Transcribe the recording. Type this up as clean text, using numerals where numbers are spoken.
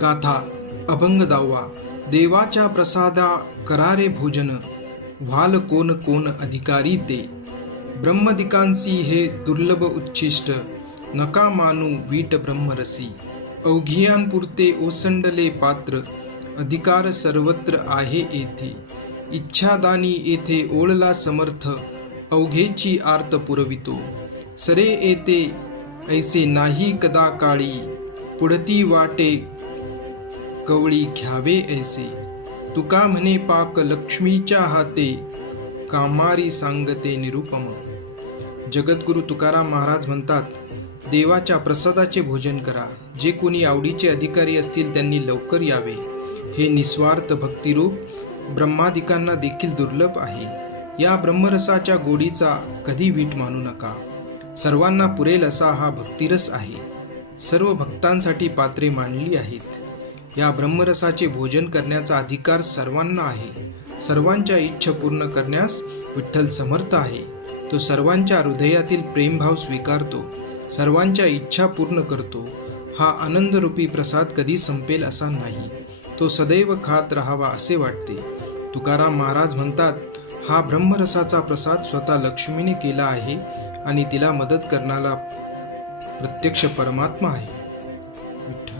गाथा अभंग 10वा. देवाच्या प्रसादा करारे भोजन, व्हाल कोण कोण अधिकारी ते. ब्रह्मदिकांसी हे दुर्लभ उच्छिष्ट, नका मानू वीट ब्रह्मरसी. अवघियांपुरते ओसंडले पात्र, अधिकार सर्वत्र आहे येथे. इच्छादानी येथे ओळला समर्थ, अवघेची आर्त पुरवितो. सरे येते ऐसे नाही कदा काळी, पुढती वाटे कवळी घ्यावे ऐसे. तुका म्हणे पाक लक्ष्मीच्या हाते, कामारी सांगते निरुपम. जगद्गुरु तुकाराम महाराज म्हणतात, देवाच्या प्रसादाचे भोजन करा. जे कोणी आवडीचे अधिकारी असतील त्यांनी लवकर यावे. हे निस्वार्थ भक्तिरूप ब्रह्मादिकांना देखील दुर्लभ आहे. या ब्रह्मरसाच्या गोडीचा कधी वीट मानू नका. सर्वांना पुरेल असा हा भक्तिरस आहे. सर्व भक्तांसाठी पात्रे मांडली आहेत. या ब्रह्मरसाचे भोजन करण्याचा अधिकार सर्वांना आहे. सर्वांच्या इच्छा पूर्ण करण्यास विठ्ठल समर्थ आहे. तो सर्वांच्या हृदयातील प्रेमभाव स्वीकारतो, सर्वांच्या इच्छा पूर्ण करतो. हा आनंदरूपी प्रसाद कधी संपेल असा नाही. तो सदैव खात राहावा असे वाटते. तुकाराम महाराज म्हणतात, हा ब्रह्मरसाचा प्रसाद स्वतः लक्ष्मीने केला आहे आणि तिला मदत करणारा प्रत्यक्ष परमात्मा आहे. विठ्ठल.